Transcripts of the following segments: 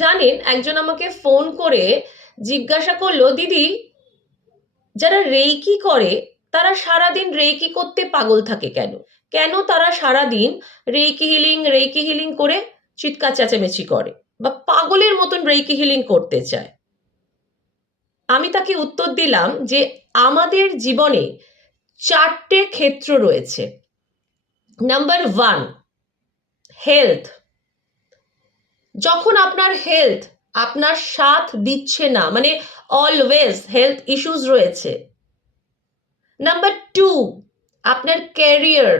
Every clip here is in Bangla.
জানেন, একজন আমাকে ফোন করে জিজ্ঞাসা করলো, দিদি, যারা রেইকি করে তারা সারাদিন রেইকি করতে পাগল থাকে কেন? কেন তারা সারাদিন রেইকি হিলিং করে চিৎকার চেঁচামেচি করে বা পাগলের মতন রেইকি হিলিং করতে চায়? আমি তাকে উত্তর দিলাম যে আমাদের জীবনে 4টে ক্ষেত্র রয়েছে। Number 1, health. যখন আপনার হেলথ আপনার সাথ দিচ্ছে না, মানে অলওয়েজ হেলথ ইস্যুস রয়েছে। নাম্বার 2, আপনার ক্যারিয়ার,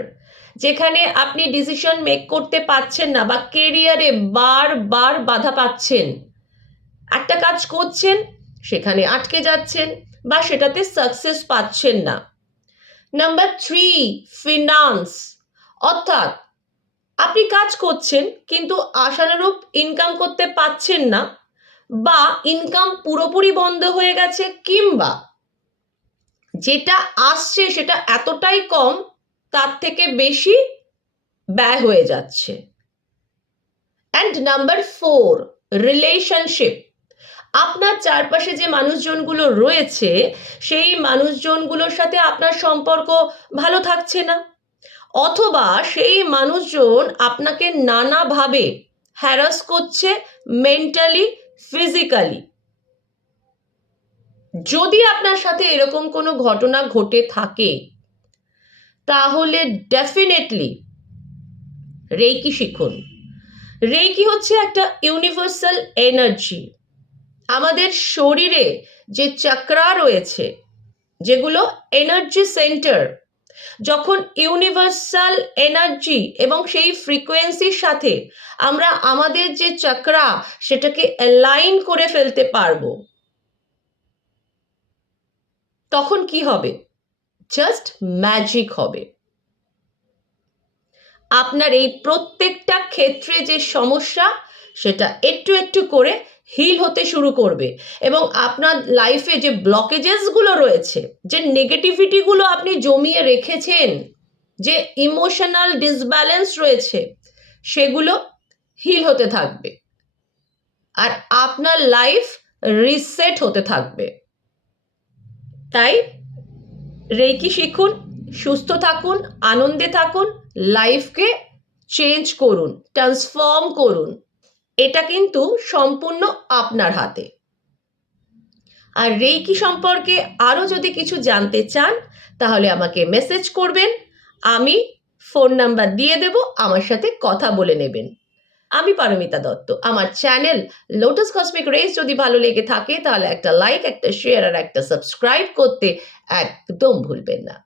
যেখানে আপনি ডিসিশন মেক করতে পারছেন না বা ক্যারিয়ারে বারবার বাধা পাচ্ছেন। একটা কাজ করছেন, সেখানে আটকে যাচ্ছেন বা সেটাতে সাকসেস পাচ্ছেন না। নাম্বার 3, ফিনান্স, অর্থাৎ আপনি কাজ করছেন কিন্তু আশানুরূপ ইনকাম করতে পাচ্ছেন না, বা ইনকাম পুরোপুরি বন্ধ হয়ে গেছে, কিংবা যেটা আসছে সেটা এতটাই কম তার থেকে বেশি ব্যয় হয়ে যাচ্ছে। And number 4, relationship. আপনার চারপাশে যে মানুষজনগুলো রয়েছে সেই মানুষজনগুলোর সাথে আপনার সম্পর্ক ভালো থাকছে না, অথবা সেই মানুষজন আপনাকে নানাভাবে হ্যারাস করছে, মেন্টালি, ফিজিক্যালি। যদি আপনার সাথে এরকম কোনো ঘটনা ঘটে থাকে তাহলে ডেফিনেটলি রেইকি শিখুন। রেইকি হচ্ছে একটা ইউনিভার্সাল এনার্জি। আমাদের শরীরে যে চক্রা রয়েছে, যেগুলো এনার্জি সেন্টার, যখন ইউনিভার্সাল এনার্জি এবং সেই ফ্রিকোয়েন্সির সাথে আমরা আমাদের যে চক্রা সেটাকে অ্যালাইন করে ফেলতে পারবো, তখন কি হবে? জাস্ট ম্যাজিক হবে। আপনার এই প্রত্যেকটা ক্ষেত্রে যে সমস্যা সেটা একটু একটু করে হিল হতে শুরু করবে, এবং আপনার লাইফে যে ব্লকেজেসগুলো রয়েছে, যে নেগেটিভিটিগুলো আপনি জমিয়ে রেখেছেন, যে ইমোশনাল ডিসব্যালেন্স রয়েছে, সেগুলো হিল হতে থাকবে আর আপনার লাইফ রিসেট হতে থাকবে। তাই রেইকি শিখুন, সুস্থ থাকুন, আনন্দে থাকুন, লাইফকে চেঞ্জ করুন, ট্রান্সফর্ম করুন। এটা কিন্তু সম্পূর্ণ আপনার হাতে। আর রেইকি সম্পর্কে আরও যদি কিছু জানতে চান তাহলে আমাকে মেসেজ করবেন, আমি ফোন নাম্বার দিয়ে দেব, আমার সাথে কথা বলে নেবেন। আমি পারমিতা দত্ত। আমার চ্যানেল লোটাস কসমিক রেস যদি ভালো লেগে থাকে তাহলে একটা লাইক, একটা শেয়ার আর একটা সাবস্ক্রাইব করতে একদম ভুলবেন না।